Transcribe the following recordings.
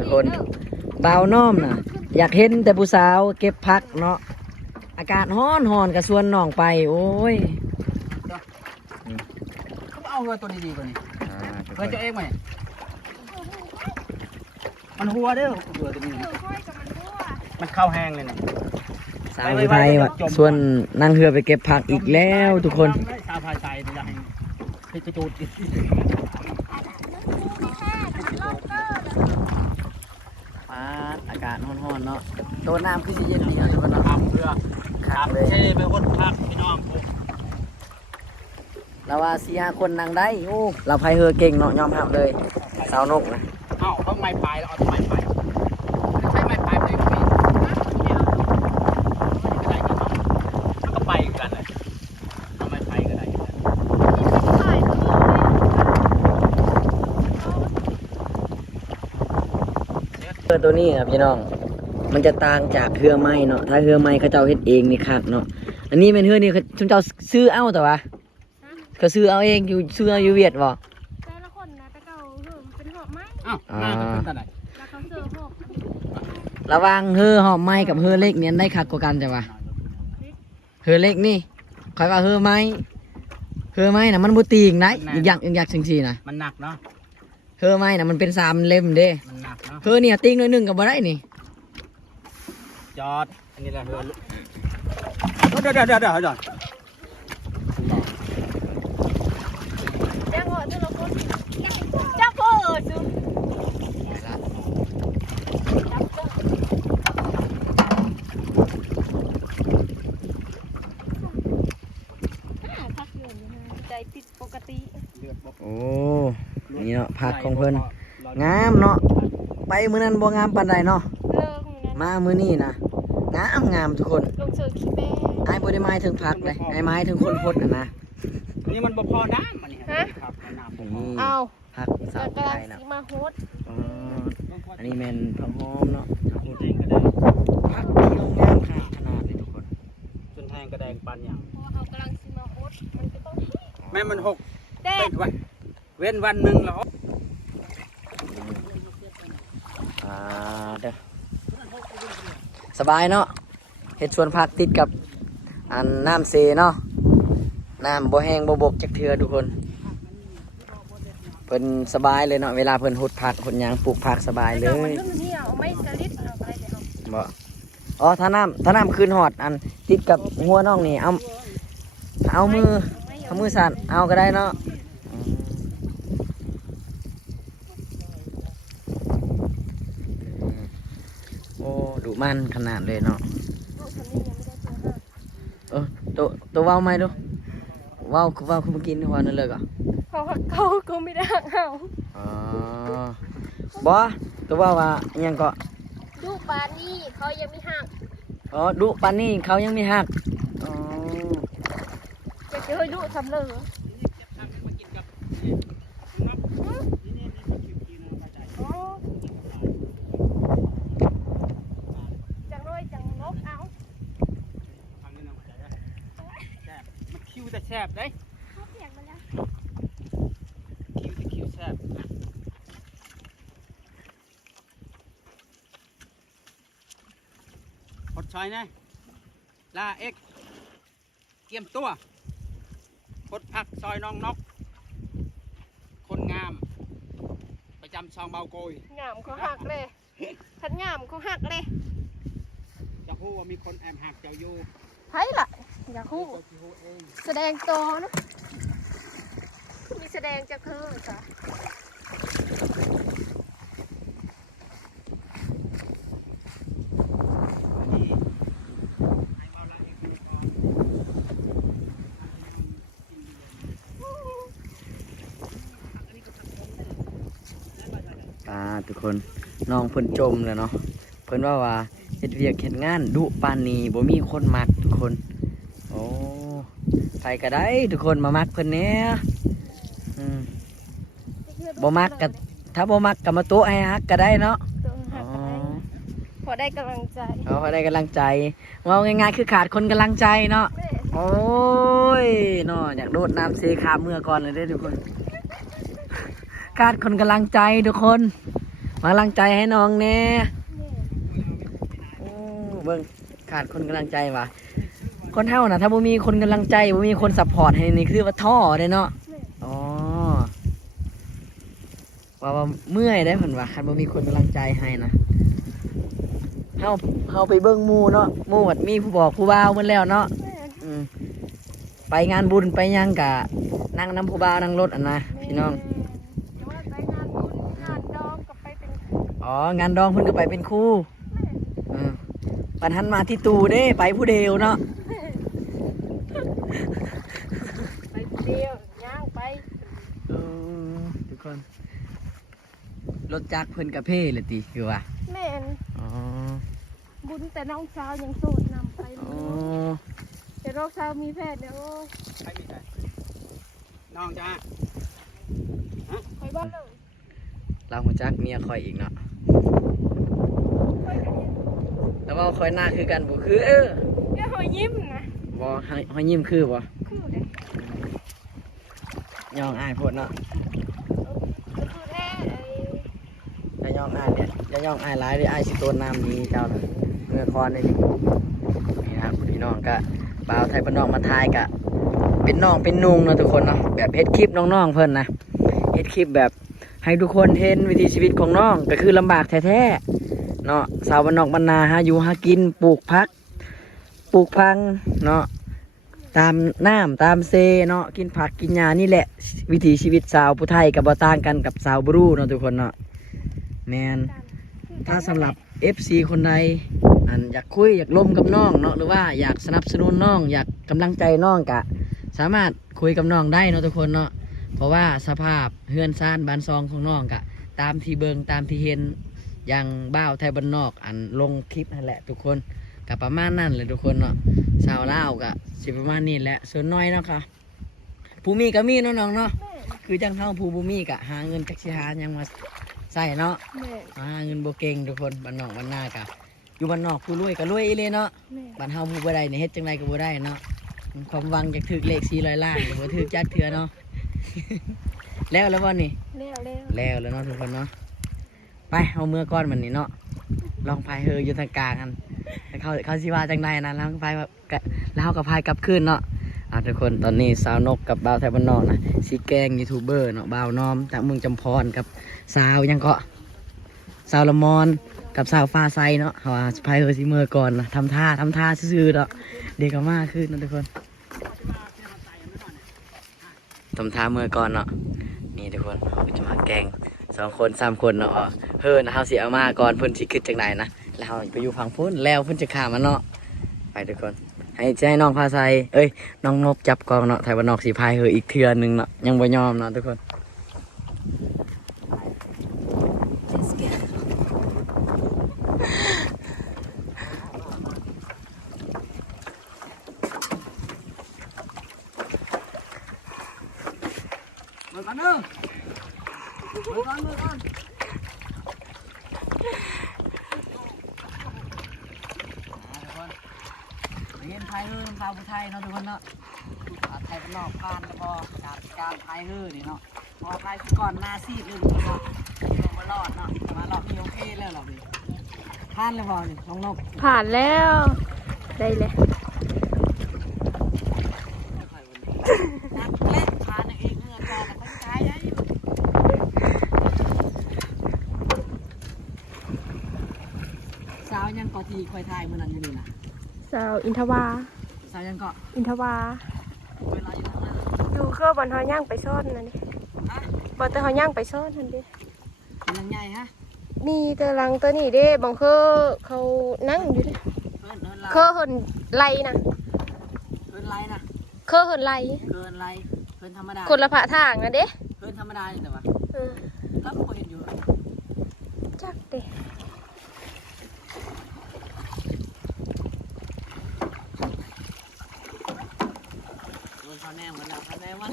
ทุกคนบ่าวน้อมน่ะอยากเห็นแต่ผู้สาวเก็บผักเนาะอากาศร้อนกับสวนน้องไปโอ้ยเขาเอาเรือตัวดีๆกว่านี้เรือจะเองไหมมันหัวเด้อเรือตัวนี้มันเข้าแห้งเลยเนี่ยสาวไทยว่ะส่วนนั่งเรือไปเก็บผักอีกแล้วทุกคนสาวพายใจไปยังให้กระโดดอากาศร้อนๆเนาะโดนน้ำคือสิเย็นดีทุกคนเนาะเรือขับเลยไปวนพักพี่น้องเราว่า4-5 คนนั่งได้โอ้เราพายเรือเก่งเนาะยอมรับเลยสาวนกนะเอ้าเขาไม้ปลายเราเอาไม้ปลายใช้ไม้ปลายไปปีก็ไปกันเลยเอาไม้ปลายก็ได้ตัวนี้ครับพี่น้องมันจะต่างจากเรือไม้เนาะถ้าเรือไม้เขาเจ้าเฮ็ดเองนี่คักเนาะอันนี้เป็นเรือนี่เขาเจ้าซื้อเอาแต่ว่าเขาซื้อเอาเองอยู่ซื้อเอาอยู่เวียดบ่แต่ละคนนะแต่เก่าเป็นหอบไม้อ้าวมาเป็นตาไหนแล้วเขาเจอหอบระหว่างเรือหอบไม้กับเรือเล็กเนี่ยได้คักกว่ากันจ้ะวะเรือเล็กนี่คอยว่าเรือไม้น่ะมันบ่ตีงได้อีกอย่างจังซี่นะมันหนักเนาะเรือไม้น่ะมันเป็น3 เล่มเด้มันหนักเนาะเรือเนี่ยติ้งหน่อยนึงก็บ่ได้นี่จอดอันนี้แหละเรือเดี๋ยวยังหัวทุกคนจับพ่อจุพักอยู่ใจติดปกติโอ้นี่เนาะผักของเพิ่นงามเนาะไปมื้อนั้นบ่งามปานใดเนาะมามื้อนี้นะงามทุกคนลงเจอขี้แม่ไอ้บ่ได้ไม้ถึงผักเลยไอ้ไม้ถึงคนพดนะนี่มันบ่พอน้ำมันนี่ฮะเอาผักสาวไทยนะมาโฮสอันนี้แม่นผักหอมเนาะผักเองก็ได้ผักเขียวงามขนาดเลยทุกคนจนแทงกระแดงปันอย่างเพราะเขากำลังซิมาโฮสมันก็ต้องแม่มันหกเว้นวันหนึ่งแล้วเด้อสบายเนาะเฮ็ดสวนผักติดกับอันน้ำเซเนาะน้ำบ่แห้งบ่บกจักเทื่อทุกคนเพิ่นสบายเลยเนาะเวลาเพิ่นหุดผักหุดหยังปลูกผักสบายเลยบ่อ๋อถ้าน้ำคืนหอดอันติดกับหัวน้องนี่เอามือสั่นเอาก็ได้เนาะโอ้ดุมันขนาดเลยเนาะตัวว้าวไหมดูว้าวคุณมากินหัวนั่นเลยก่อนเขาก็ไม่ได้เอาบ่ตัวว้าวว่ายังก็ดูปานนี่เขายังไม่หักดูปานนี่เขายังไม่หักจะเจอดูทำเลยแซ่บได้คิวแซ่บพดชอยนะลาเอ็กเกี่ยมตัวพดผักซอยน้องนกคนงามประจำซองเบาโกยงามเขาหักเลยฉันงามเขาหักเลยจะพูดว่ามีคนแอบหักเจ้าอยู่ใช่ล่ะอยากคู่แสดงตัวนะมีแสดงจากเธอจ้ะทุกคนน้องเพิ่นจมแล้วเนาะเพิ่นว่าเฮ็ดเวียกเฮ็ดงานดุปานนี้บ่มีคนมักทุกคนโอ้ไปก็ได้ทุกคนมามักเพิ่นแหน่บ่มักก็ถ้าบ่มักก็มาโต๊ะให้ฮักก็ได้เนาะพอได้กำลังใจพอได้กำลังใจว่าง่ายๆคือขาดคนกำลังใจเนาะโอ้ยเนาะอยากโดดน้ำเซคาเมื่อก่อนเลยเด้อทุกคนขาดคนกำลังใจทุกคน มากำลังใจให้น้องแน่ แม่ โอ้เบิ่งขาดคนกำลังใจว่ะคนเฮาน่ะถ้าบ่มีคนกำลังใจบ่มีคนซัพพอร์ตให้นี่คือว่าท้อเด้เนาะ แม่ อ๋อว่าเมื่อยได้เพิ่นว่าคันบ่มีคนกำลังใจให้นะเฮาไปเบิ่งหมู่เนาะหมู่วัดมีผู้บอกผู้บ่าวเพิ่นแล้วเนาะ แม่ อืมไปงานบุญไปหยังกะนั่งน้ำผู้บ่าวนั่งรถอ่ะนะพี่น้อง แต่ว่าไปงานบุญงานดองก็ไปเป็น อ๋องานดองเพิ่นก็ไปเป็นครู แม่ อืมปันหันมาที่ตู่เด้ไปผู้เดียวเนาะ ไปเดียวย่างไป เออทุกคนรถจักรเพิ่นกะเพ่เลยติคือว่า แม่น อ๋อ บุญแต่น้องสาวยังโสดนำไป อ๋อ แต่น้องสาวมีแพทย์เนี่ยโอ้ ใครมีใครน้องจ้า คอยบ้านเลย เราหัวจักเมียคอยอีกเนาะ คอยกันเนี่ย แล้วว่าคอยหน้าคือกันบ่คือเดี๋ยวคอยยิ้มนะ บ่ให้ยิ้มคือบ่ คือเด็ก ย่องอายโพดเนาะ ก็คือแท้ไอ้ อย่าย่องอายเนี่ยอย่าย่องอายหลายเด้ออายสิโตนน้ำนี้เจ้าน่ะเมื่อคอนนี่นี่ครับพี่น้องก็บ่าวไทยบ้านนอกมาทายกะเป็นน้องเป็นนุ่งเนาะทุกคนเนาะแบบเฮ็ดคลิปน้องๆเพิ่นนะเฮ็ดคลิปแบบให้ทุกคนเห็นวิถีชีวิตของน้องก็คือลำบากแท้ๆเนาะสาวบ้านนอกบ้านนาหาอยู่หากินปลูกพักปลูกพังเนาะตามน้ำตามเซเนาะกินผักกินหญ้านี่แหละวิถีชีวิตสาวผู้ไทยก็บ่ต่างกันกับสาวบรูเนาะทุกคนเนาะแม่น ถ้าสำหรับ FC คนใดอยากคุยอยากร่วมกับน้องเนาะหรือว่าอยากสนับสนุนน้องอยากกำลังใจน้องกะสามารถคุยกับน้องได้เนาะทุกคนเนาะเพราะว่าสภาพเฮือนซ่านบ้านซองของน้องกะตามที่เบิงตามที่เห็นอย่างบ้าวไทยบ้านนอกลงคลิปนั่นแหละทุกคนกับประมาณนั่นเลยทุกคนเนาะสาวลาวกะสิประมาณนี้แหละส่วนน้อยเนาะค่ะผู้มีก็มีเนาะน้องเนาะ แม่ คือจังเฮาผู้บ่มีกะหาเงินจักสิหาหยังมาใส่เนาะ แม่ หาเงินโบเก่งทุกคนบ้านนอกบ้านนากะอยู่บ้านนอกผู้รวยก็รวยอีเลยเนาะ แม่ บ้านเฮาผู้บ่ได้นี่เฮ็ดจังไดก็บ่ได้เนาะความหวังอยากถึกเลข400 ล้านก็บ่ถึกจักเทื่อเนาะ แล้วบ่นี่ แล้วแล้วเนาะทุกคนเนาะไปเอามือก้อนมันนี่เนาะลองพายเฮออยู่ทางกลางกันเขาสิว่าจังไดนะแล้วพายแบบแล้วเฮาก็พายกลับคืนเนาะทุกคนตอนนี้สาวนกกับบ่าวไทยบ้านนอกนะสิแกล้งยูทูบเบอร์เนาะบ่าวนอมจากเมืองจำพรกับสาวยังเกาะ สาวละมอนกับสาวฟ้าไซเนาะเขาพายเฮอซิเมอร์ก่อนนะทำท่าซื่อๆเนาะเด็กก็มากขึ้นนะทุกคนทำท่าเมื่อก่อนเนาะนี่ทุกคนเราจะมาแกง2 คน3 คนเนาะเฮ้อนะเขาสิเอามาก่อนเพิ่นสิขึ้นจังไหนนะแล้วเราไปอยู่ฝั่งพุ่นแล้วเพิ่นจะข้ามมาเนาะไปทุกคนให้น้องพาไซน้องนกจับกองเนาะไทยบ้านนอกสิพายเฮออีกเทื่อนึงเนาะยังบ่ยอมเนาะทุกคน มือก่อนเด้อมือก่อนทุกคนเรียนไทยฮื้อน้ำตาผู้ไทยเนาะทุกคนเนาะไทยเป็นนอกผ่านแล้วพอการไทยฮื้อนี่เนาะพอไทยก่อนหน้าซีดเลยเนาะลงมารอดเนาะแต่มารอบนี้โอเคแล้วหรอกดิผ่านเลยพอนี่น้องนก ผ่านแล้วได้เลย นักเล่นผ่านเองเมื่อก่อนคนไทยได้อยู่สาวยังเกาะทีคอยไทยเมื่อนั้นอยู่นี่นะ สาวอินทวา สาวยังเกาะ อินทวา เวลาอยู่ทางนั้น อยู่เครือบอลหอย่างไปซ่อนนั่นดิ ฮะ บอลแต่หอย่างไปซ่อนนั่นดิ เป็นยังไงฮะ มีแต่หลังตัวนี้เด้บางเคอเขานั่งอยู่ดิ เพิ่นลา เคอเหินไล่นะ เพิ่นไรนะ เคอเหินไล่ เกินไรเพิ่นธรรมดา คนละพระทางนะเด้ เพิ่นธรรมดาอยู่แต่ว่า เออ ก็บ่เห็นอยู่ จักเด้ โดนเขาแนมกันแล้วเขาแนมมัน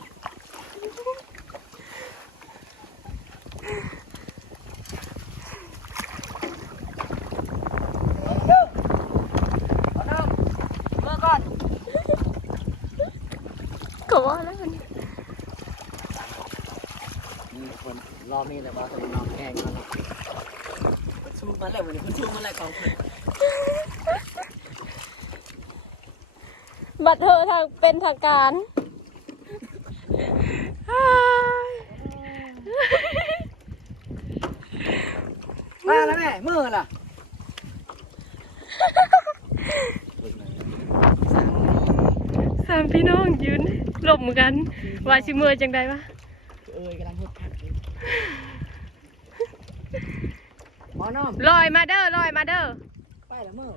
เมื่อก่อน ก็ว่าแล้วมัน มีคนรอบนี้แต่ว่าเป็นน้องแกงเขาเนาะ ชูมาแล้วมันชูมาแล้วของ บัตรเธอทางเป็นทางการ มาแล้วแม่มือล่ะ สามพี่น้องยืนหลบกันว่าชิมือจังใดวะ กำลังหดพักหมอน้อม ลอยมาเด้อลอยมาเด้อ ไปแล้วมือ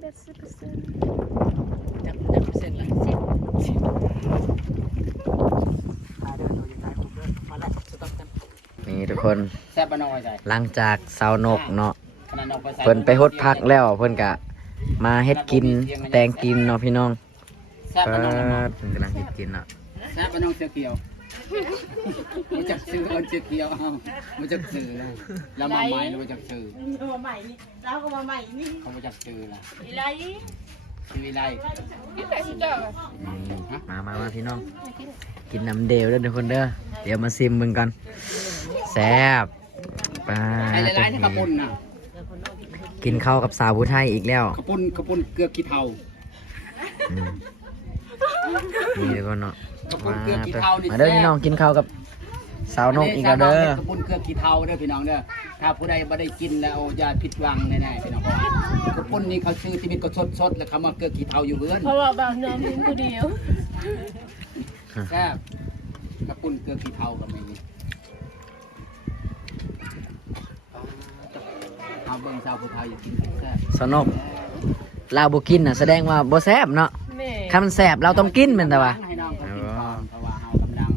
เบ็ดสิบเปอร์เซ็นต์ จับเส้นเลยนี่ทุกคน แซ่บบ้านนอกใส่ หลังจากเสาวนกเนาะ ขนาดนอกไปใส่ เพิ่นไปหดพักแล้วเพิ่นกะมาเฮ็ดกินแตงกินเนาะพี่น้อง แซ่บบ้านนอก เพิ่นกำลังเฮ็ดกินเนาะ แซ่บบ้านนอกเสือเขียวมาจากซื้อคนเสือเขียวมาจากซื้อเลยแล้วมาใหม่แล้วมาจากซื้อ มาใหม่นี่เราก็มาใหม่นี่ เขามาจากซื้อละ อีไร ซื้ออะไร มาพี่น้อง กินน้ำเดวเด้อทุกคนเด้อเดี๋ยวมาซิมมึงกันแซ่บปลา ไอ้หลายๆนี่กระปุนน่ะ กินข้าวกับสาวผู้ไทยอีกแล้ว กระปุนเกลือขี้เทา อืมนี่ทุกคนเนาะ กระปุ มาน เกลือขี้เทานี่ เด้อพี่น้องกินข้าวกับสาวนกอีกแล้วเด้อ กระปุนเกลือขี้เทาเด้อพี่น้องเด้อถ้าผู้ใดบ่ได้กินแล้วอย่าผิดหวังแน่ๆพี่น้องกระปุนนี่เขาซื้อที่มีกระสดๆแล้วเขามาเกลือขี้เทาอยู่เบื้อน เพราะว่าบางน้องพิมผู้เดียว แซ่บกระปุนเกลือขี้เทากับไม่มีเอาเบิ่งสาวผู้ไทยอย่ากินแซ่บ สาวนกลาวบ่กินน่ะแสดงว่าบ่แซ่บเนาะ แม่ ถ้ามันแซ่บเราต้องกินแม่นแต่ว่า ให้น้องเขากินก่อนเพราะว่าเอากำลัง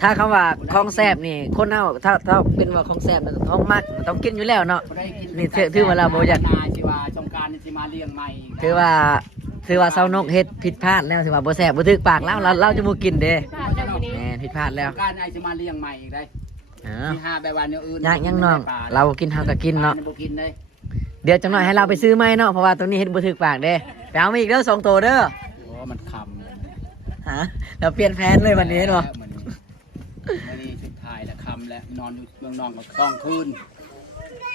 ถ้าคำว่าของแซ่บนี่คนเฮาถ้าเป็นว่าของแซ่บมันต้องมักมันต้องกินอยู่แล้วเนาะ บ่ได้กิน นี่ถือว่าเราบ่อยาก นาสิว่าสงกรานต์นี่สิมาเลี้ยงใหม่อีก ถือว่าเซานกเฮ็ดผิดพลาดแล้วถือว่าบ่แซ่บบ่ถึกปากเราจะบ่กินเด้ ผ่านจากวันนี้ แม่นผิดพลาดแล้ว สงกรานต์ไอ้สิมาเลี้ยงใหม่อีกได้ เออ ที่ห้าไปวันอื่น ยังน้องเรากินเฮาก็กินเนาะ บ่กินได้ เดี๋ยวจังหน่อยให้เราไปซื้อไหมเนาะเพราะว่าตัวนี้เฮ็ดบ่ถึกปากเด้ไปเอามาอีกเด้อ2ตัวเด้อ โอ้มันคำ ฮะเราเปลี่ยนแผนเลยวันนี้เนาะ วันนี้สุดท้ายแล้วคำแล้วนอนอยู่เมืองนองกับ2คืน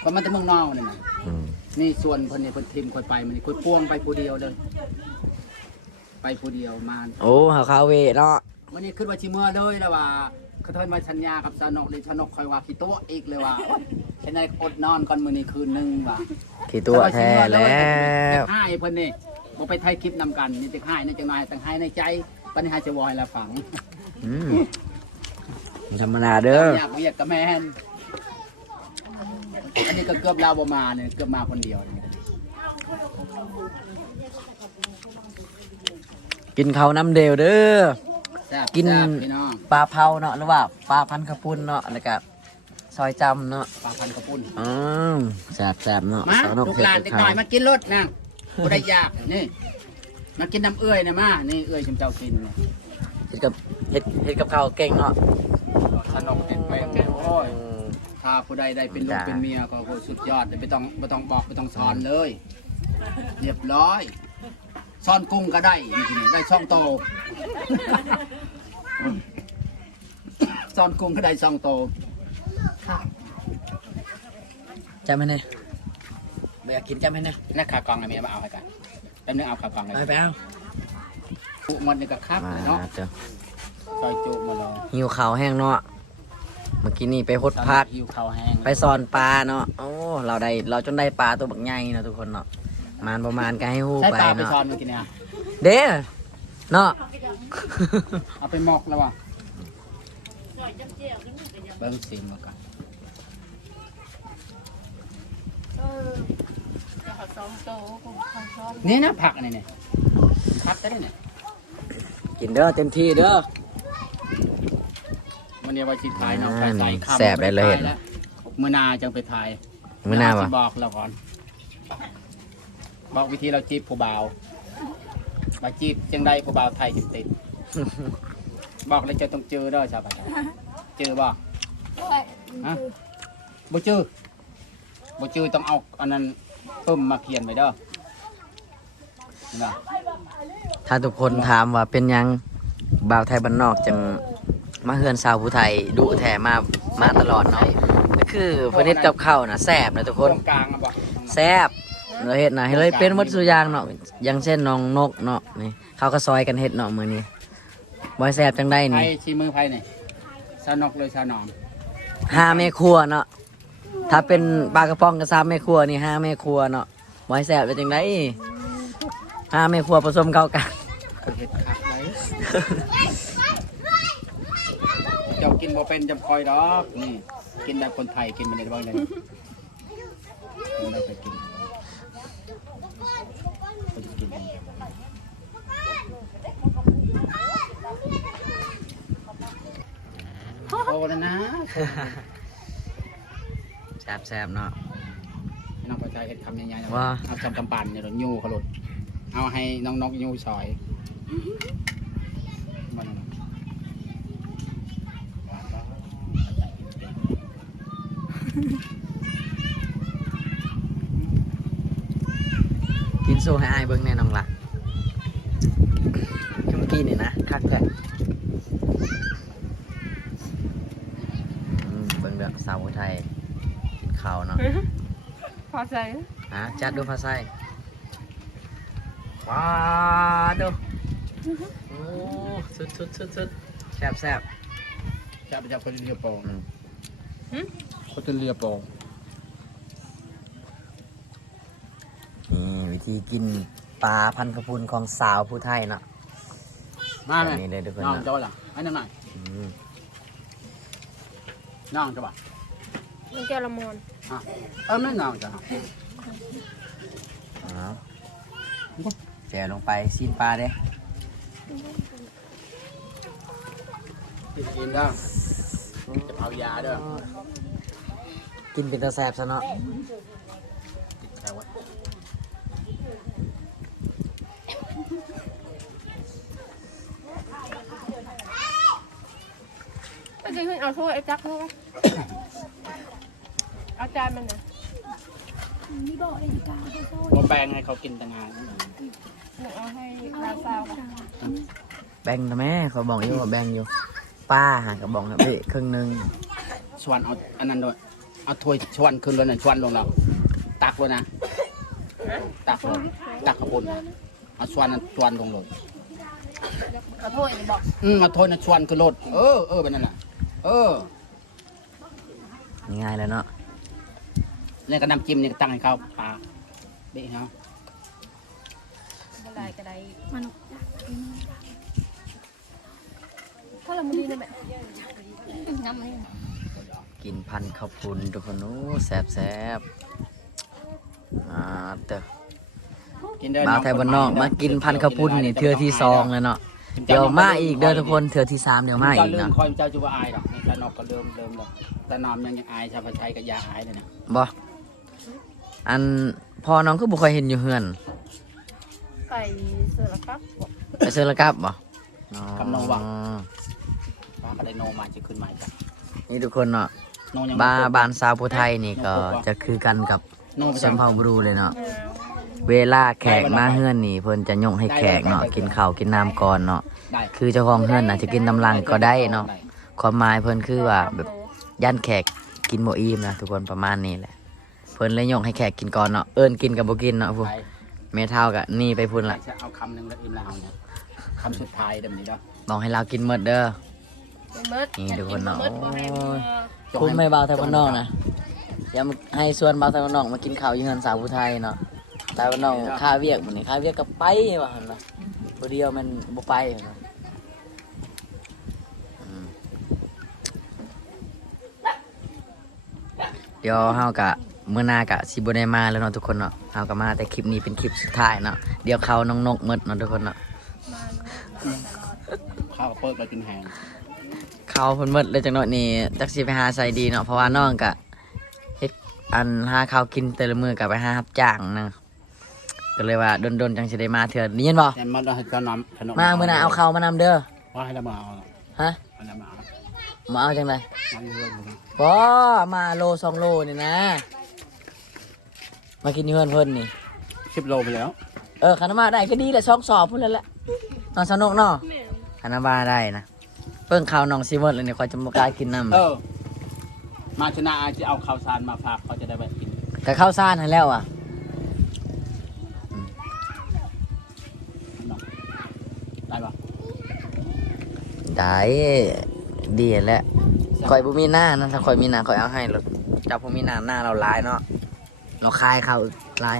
คนมันจะเมืองนอกนี่นะ อืม นี่ส่วนเพิ่นนี่เพิ่นทิมค่อยไปมันนี่ค่อยพ่วงไปผู้เดียวเลยไปผู้เดียวมา โอ้เฮาคาเวเนาะ วันนี้ขึ้นว่าชิเมื่อเลยแล้วว่าเขาเทินมาสัญญากับสาวนกเลยสาวนกคอยว่าขี้โต๊ะอีกเลยว่าแค่ไหนอดนอนก่อนมื้อนี้คืนนึงว่า ขี่ตัวแท้แล้ว ให้เพิ่นนี่บ่ไปไทยคลิปนำกันนี่จะให้ในจังหน่อยตั้งให้ในใจปัญหาจะวอยละฝัง อืมธรรมดาเด้อ อยากเรียกกับแม่นอันนี้ก็เกือบเราบ่มาเนี่ยเกือบมาคนเดียวเนี่ย กินข้าวน้ำเดวเด้อ แซ่บ กิน แซ่บพี่น้อง ปลาเผาเนาะหรือว่าปลาพันกระปุนเนาะแล้วก็ซอยจำเนาะ ปลาพันกระปุ้น อืมแซ่บๆเนาะ มา สาวนก ลูก เฮ็ด หลาน กับ เด็ก ข้า หน่ ว อยมากินรถนะบ่ได้ยากนี่มากินน้ำเอื้อยนะมานี่เอื้อยชิมเจ้ากินเนี่ย เฮ็ดกับข้าวเก่งเนาะ สนุกติดไปโอ้ย อืม ถ้าผู้ใดได้เป็นลูก จ้า เป็นเมียก็โหสุดยอดเลยไม่ต้องบอกไม่ต้องสอนเลย เรียบร้อยซ่อนกุ้งก็ได้นี่ทีนี้ได้ช่องโต ซ่อนกุ้งก็ได้ช่องโต จำไหมเนี่ยเบียกินจำไหมเนี่ย นักขากองอะเมียมาเอาให้กันแป๊บนึงเอาขากองเลย ไปเอา จุมันนี่ก็ครับ มา เนาะ เจ้า ซอยจุมาเลย หิวข้าวแห้งเนาะเมื่อกี้นี่ไปหดพัก หิวข้าวแห้ง ไปสอนปลาเนาะโอ้เราจนได้ปลาตัวบักใหญ่เนาะทุกคนเนาะมันประมาณก็ให้ฮู้ ใช้ ไป ปลาไป เนาะ ซ่อนเมื่อกี้เนี่ย เด้อเนาะ เอาไปหมอกแล้ววะเบิ้งซิมมากัน นี่นะผักอันนี้เนี่ยผักได้เนี่ย กินเด้อเต็มที่เด้อ วันนี้ว่าจิตทายน้องไปใส่คำ แซ่บได้เลย แล้วมื่อนาจังไปถ่าย มื้อหน้า เดี๋ วะ ยวสิบอกเราก่อน บอกวิธีเราจีบผู้บ่าวมาจีบจังได้ผู้บ่าวไทยจิบติด บอกเลยจะต้องเจอเด้อชาวบ้านเจอบ่ฮะบ่เจอบ่เจอต้องเอาอันนั้นต้มมาเขียนไว้เด้อเห็นบ่ ถ้าทุกคนถามว่าเป็นหยังบ่าวไทยบ้านนอกจัง มาเฮือนสาวผู้ไทยดุแถมาตลอดเนาะก็คือเพิ่นเฮ็ดกับข้าวน่ะแซ่บนะทุกคน ตรงกลางอะบ่ แซ่บเราเฮ็ดน่ะให้เลยเป็นหมดสุอย่างเนาะอย่างเช่นน้องนกเนาะนี่เขาก็ซอยกันเฮ็ดเนาะมื้อนี้บ่แซ่บจังได้ ไผ นี่ ชี้มือไผนี่ชาวนกเลยชาวหนอง ห้าแม่ครัวเนาะถ้าเป็นปลากระป๋องก็3แม่ครัวนี่ห้าแม่ครัวเนาะบ่แซ่บได้จังได๋ห้าแม่ครัวผสมเข้ากัน เฮ็ดคักไว้เจ้ากินบ่เป็นจำคอยดอกนี่กินแบบคนไทยกินมันได้บ่ได้กินได้ไปกินคนกินโอ้แล้วนะ แซ่บๆเนาะ น้องประชาเฮ็ดคำใหญ่ๆนะ ว่า เอาจำกำปั่นเนี่ยหรอยูเขาหลุดเอาให้น้องนกยูซอยมันน่ะ กินโซ่ให้อายเบิ่งแน่น้องล่ะเมื่อกี้นี่นะคักแท้เบิ่งเด้อสาวผู้ไทยกินข้าวเนาะ พอใจ จัดดูพาไส้ว้าดูโอ้สุดแซ่บ จะไปจับคนเรือโปง อืม คนเรือโปง นี่วิธีกินปลาพันกระพุนของสาวผู้ไทยเนาะ มาไหม แบบนี้เลยทุกคน น้อง นะ จะว่าหรอให้น้องหน่อย อืม น้องจะว่า มันแก้วละมอน ไม่น้องจะ เอาแจวลงไปซีนปลาเด้ กินแล้วจะเผายาเด้อ กินเป็นตาแซ่บซะเนาะ แต่ว่า ไม่จริงขึ้นเอาถ้วยไอ้จักเข้าไปเอาจานมันนะ ผมแบ่งให้เขากินแต่งาน หนูเอาให้ลาซาวค่ะ แบ่งทำไมเขาบอกอยู่ว่าแบ่งอยู่ป้าหากระบอกครับพี่ครึ่งหนึง ชวนเอาอันนั้นด้วยเอาถ้วยชวนขึ้นเลยนะชวนลงแล้วตักเลยนะตักลงตักกระปุนเอาชวนนั้นชวนลงเลย เอาถ้วยนี่บอก เอาถ้วยนั้นชวนขึ้นรถแบบนั้นน่ะง่ายแล้วเนาะ นี่ก็น้ำจิ้มนี่ก็ตั้งให้เขาปลาเด็กเนาะ อะไรก็ได้มันถ้าเราไม่ดีนะแม่น้ำนี่ กินพันข้าวปุ้นทุกคนโอ้แซ่บเด้อ กินเด้อ บ่าวไทยบ้านนอกมากินพันข้าวปุ้นนี่เทื่อที่2แล้วเนาะเดี๋ยวมาอีกเด้อทุกคนเทื่อที่3เดี๋ยวมาอีก เริ่ เนาะ มคอยเจ้าจูบอายหรอกในตะนอกก็เริ่มเลยตะนอมยังอายชาวไทยก็ยาอายเลยนะ บ่อันพอน้องก็บ่ค่อยเห็นอยู่เฮือน ใส่เสือละครับ ไปซื้อแล้วกลับบ่ คำนองว่าป้าก็ได้โนมาจะขึ้นใหม่จ้ะ นี่ทุกคนเนาะ โนยัง บ้านสาวผู้ไทยนี่ก็จะคือกันกับ โนไป แชม ทำ เผาบรูเลยเนาะเวลาแขกมาเฮือนนี่เพิ่นจะยกให้แขกเนาะกินข้าวกินน้ำก่อนเนาะ ได้ คือเจ้าของเฮือนน่ะจะกินน้ำลังก็ได้เนาะความหมายเพิ่นคือว่าแบบย่านแขกกินบ่อิ่มนะทุกคนประมาณนี้แหละเพิ่นเลยยกให้แขกกินก่อนเนาะเอิ้นกินกับบ่กินเนาะพวก ไป แม่เฒ่าก็นี่ไปพุ่น ไป ล่ะ จะเอาคำหนึ่งแล้วอิ่มแล้วเนี่ยคำสุดท้ายเดี๋ยวนี้เนาะ บอกให้เรากินหมดเด้อ มืด นี่ทุกคนเนาะ มืดบ่ให้มือ คุ้มไม่เบาไทยบ้านนอกนะอย่ามาให้ส่วนเบาไทยบ้านนอกมากินข้าวอยู่เฮือนสาวผู้ไทยเนาะไทยบ้านนอกค่าเวียกมื้อนี้ค่าเวียกก็ไปว่าหั่นน่ะผู้เดียวมันบ่ไปหั่นน่ะอืมเดี๋ยวเฮากะมื้อหน้ากะสิบ่ได้มาแล้วเนาะทุกคนเนาะเฮาก็มาแต่คลิปนี้เป็นคลิปสุดท้ายเนาะเดี๋ยวเขาน้องนกหมดเนาะทุกคนเนาะ ข้าวกับเปิดไปกินแหง เขาเพิ่นหมดเลยจังเนาะนี่จักสิไปหาใส่ดีเนาะเพราะว่าน้องกะเฮ็ดอันหาข้าวกินแต่ละมื้อก็ไปหารับจ้างนะก็เลยว่าดนๆจังสิได้มาเทื่อนี้ยินบ่ แต่มันให้ขนม มามื้อหน้าเอาข้าวมานำเด้อ ว่าให้เรามาเอา ฮะ อันนั้นมาเอา มาเอาจังได เอาเรื่องมึง บ่มาโล2โลนี่นะ มากินอยู่เฮือนเพิ่นนี่ 10 โลไปแล้ว คันมาได้ก็ดีแหละ2 สอบพุ่นแล้วแหละนอนสนุกเนาะคันมาได้นะ เพิ่งข่าวน้องซีเมอร์เลยเนี่ยคอยจะมากล้ากินน้ำ มาชนะอาจจะเอาข้าวสารมาฝากเขาจะได้แบบกิน แต่ข้าวซ่านให้แล้วอ่ะ ได้ปะ ได้ดีแหละคอยบ่มีหน้านะถ้าคอยมีหน้าคอยเอาให้หรอกจับบ่มีหน้าเราลายเนาะเราคายเขาลาย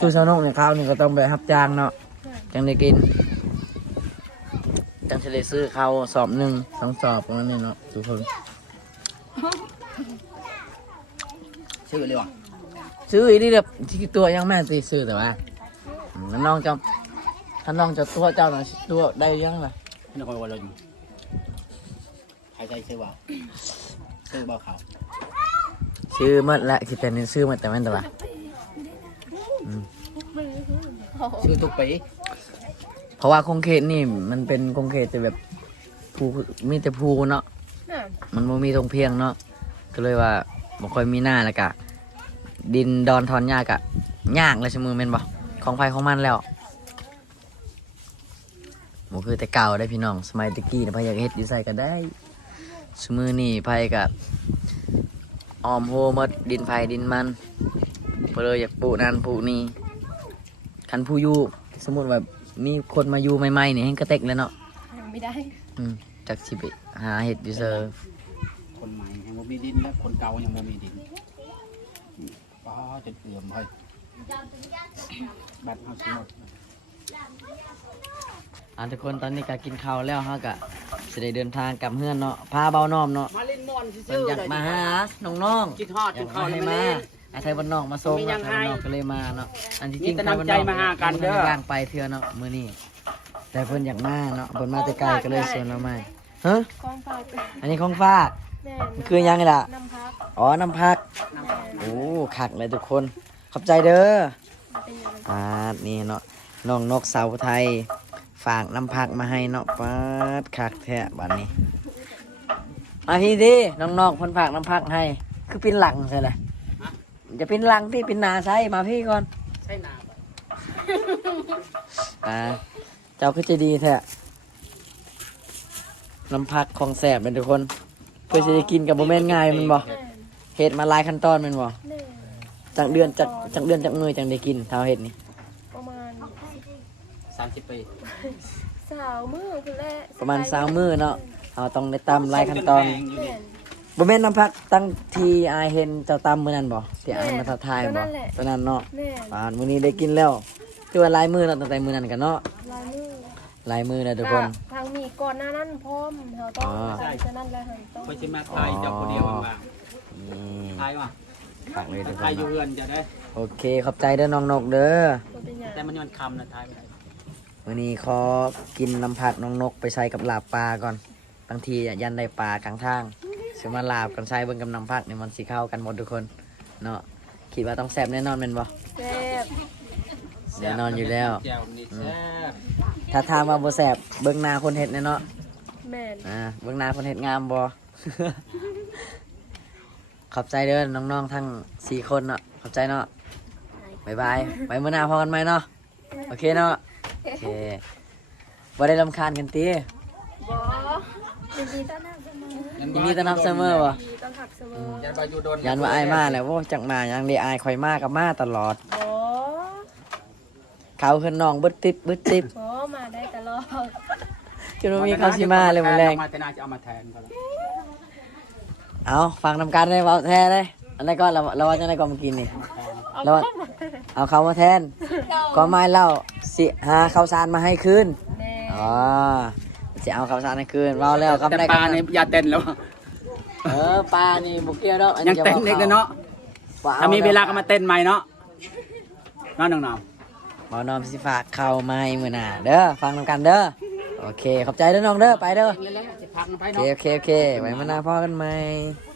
ตู้สนุกเนี่ยข้าวนี่ก็ต้องไปรับจ้างเนาะจังได้กินจังจะได้ซื้อข้าวสอบ1 2 สอบประมาณนี้เนาะทุกคน ชื่อเลยวะ ซื้ออีนี่แบบที่ตัวยังแม่ตีซื้อแต่ว่าแล้วน้องจะถ้าน้องจะตัวเจ้าหน่อยตัวได้ยังล่ะ นี่คอยว่าเราอยู่ใครใช้ชื่อว่าชื่อบ่เขา ซื้อหมดละคิดแต่นี่ซื้อหมดแต่ไม่แต่ว่า ชื่อทุกปี เพราะว่าคงเขตนี่มันเป็นคงเขตแต่แบบภูมีแต่ภูเนาะ น่ะ มันบ่มีตรงเพียงเนาะก็เลยว่าบ่ค่อยมีหน้าแล้วกะดินดอนทอนยากะยากเลยชั่วมือแม่นบ่ของไผของมันแล้วบ่คือแต่เก่าได้พี่น้องสมัยตะกี้นะไผอยากเฮ็ดอยู่ไสก็ได้ชั่วมือนี่ไผกะออมโฮหมดดินไผดินมันเพิ่นเลยอยากปลูกนั่นปลูกนี่คันผู้อยู่สมมุติว่ามีคนมาอยู่ใหม่ๆนี่แฮงกระเต็กเลยเนาะ ไม่ได้ จักสิไปหาเฮ็ดอยู่เซอร์ คนใหม่ยังบ่มีดินและคนเก่ายังบ่มีดินป้าจะเอื่อมเฮ้ยบัดเอาสมุด ทุกคนตอนนี้ก็กินข้าวแล้วฮะกะสิได้เดินทางกลับเฮือนเนาะพาเบาน้อมเนาะ มาเล่นมอน เพิ่นอยากมาหาน้องๆ คิดฮอด อยา กิ ก นข้าว ให้ แล้วมา มา เล่น ไทยบ้านนอกมาส่ง มียั เนาะ ง ไทยบ้านนอก ให้ ก็เลยมาเนาะอันที่จริง มีแต่ ไทยบ้าน น้ำใจ นอก มาหากันเด้อ ย่างไปเทื่อเนาะมื้อนี้แต่เพิ่นอยากมาเนาะเพิ่นมาแต่ไกลก็เลยชวนเรามาฮะ กองฝาก อันนี้ของฝาก แม่ มันคือหยังไงล่ะ น้ำพัก อ๋อน้ำพักโอ้คักเลยทุกคนขอบใจเด้อ เป็นยังไง นี่เนาะน้องนกสาวไทยฝากน้ำพักมาให้เนาะปาดคักแท้บัดนี้มาพี่ดิน้องๆเพิ่นฝากน้ำพักให้ คือเป็นหลังใช่ไหมจะเป็นหลังที่เป็นนาใช่มาพี่ก่อน ใช่นาบ่ เจ้าคือใจดีแท้น้ำพักของแสบเป็นทุกคน เพื่อจะได้กินกับโมเมนต์ง่ายแมันบ่ แม่ เห็ดมาหลายขั้นตอนแมันบ่ แม่ จากเดือนจากมือจังได้กินเท่าเห็ดนี่ ประมาณ 30 ปี สาวมือคือแรก ประมาณ20มื้อเนาะเราต้องได้ตำหลายขั้นตอน แม่งอยู่ แม่ นี่ บ่แม่นน้ำพักตั้งที่อายเห็นเจ้าตำมื้อนั้นบ่ที่อายมาทักทายบ่ตอนนั้นเนาะ แม่ ป่านมื้อนี้ได้กินแล้วคือว่าหลายมื้อเนาะตั้งแต่มื้อนั้นกันเนาะ ลายมือ หลายมื้อแล้วทุกคน ทางมีก่อนหน้านั้นพร้อมเราต้อง อ๋อ ใส่ฉะนั้นแล้วต้อง เพิ่นสิมาถ่ายเจ้าคนเดียวว่าง นี่ ๆถ่ายว่ะ ฝากเลยทุกค ถ่าย น อยู่ เนาะ เฮือนจะได้ โอเคขอบใจเด้อน้องนกเด้อ ตัวเป็นอย่าง แต่มันย้อนคำนะถ่ายไม่ได้ วันนี้ขอกินน้ำผักน้องนกไปใช้กับลาบปลาก่อนบางทียันได้ปลากลางทางสมาลาบกันใช้เบิ่งกับน้ำผักเนี่ยมันสีเข้ากันหมดทุกคนเนาะคิดว่าต้องแซ่บแน่นอนเป็นบ่ แซ่บ แน่นอนอยู่แล้ว แจ่วนี่แซ่บ ถ้าทามว่าบ่แซ่บเบิ่งหน้าคนเห็ดแน่เนาะ แม่น เบิ่งหน้าคนเห็ดงามบ่ ขอบใจเด้อน้องๆทั้ง4คนเนาะขอบใจเนาะบ๊ายบายไว้มื้อหน้าพอกันไหมเนาะโอเคเนาะโอเคบ่ได้รำคาญกันติ บอยินดีต้อนรับเสมอ ยินดีต้อนรับเสมอบ่ ยินดีต้อนรับเสมอ ยันบาอยู่โดน ยันว่าอายมาแหละโว้จักมายังได้อายคอยมากับมาตลอด บอ เขาขึ้นน้องบึดติบบ บอมาได้ตลอด จนว่ามีเขาสิมาเลยมื้อแรง มาแต่น่าจะเอามาแทนก็แล้ว เอาฟังนำกันเลยเว้าแท้เลยอันนั้นก็เราว่าจะได้ก็มากินนี่ เอา แล้ว เข้ามา เอาเขามาแทน ก็ไม่เล่าสิหาข้าวสารมาให้คืน แม่ อ๋อจะเอาข้าวสารให้คืนเว้าแล้วกับ แต่ ได้ ปลานี่อย่าเต้นแล้ว ปลานี่บุกเกี่ยวดอกอั ยังเต้นเล็กเลยเนาะ ว่ ถ้ามีเวลาก็มาเต้นใหม่เนาะน้องน้อง หมอนอมสิฝากเข้ามาให้มื้อหน้าเด้อฟังนำกันเด้อโอเคขอบใจเด้อน้องเด้อไปเด้อ ๆจะพักไป โอเค เนาะ โอเคไว้มื้อหน้าพ่อกันใหม่ แ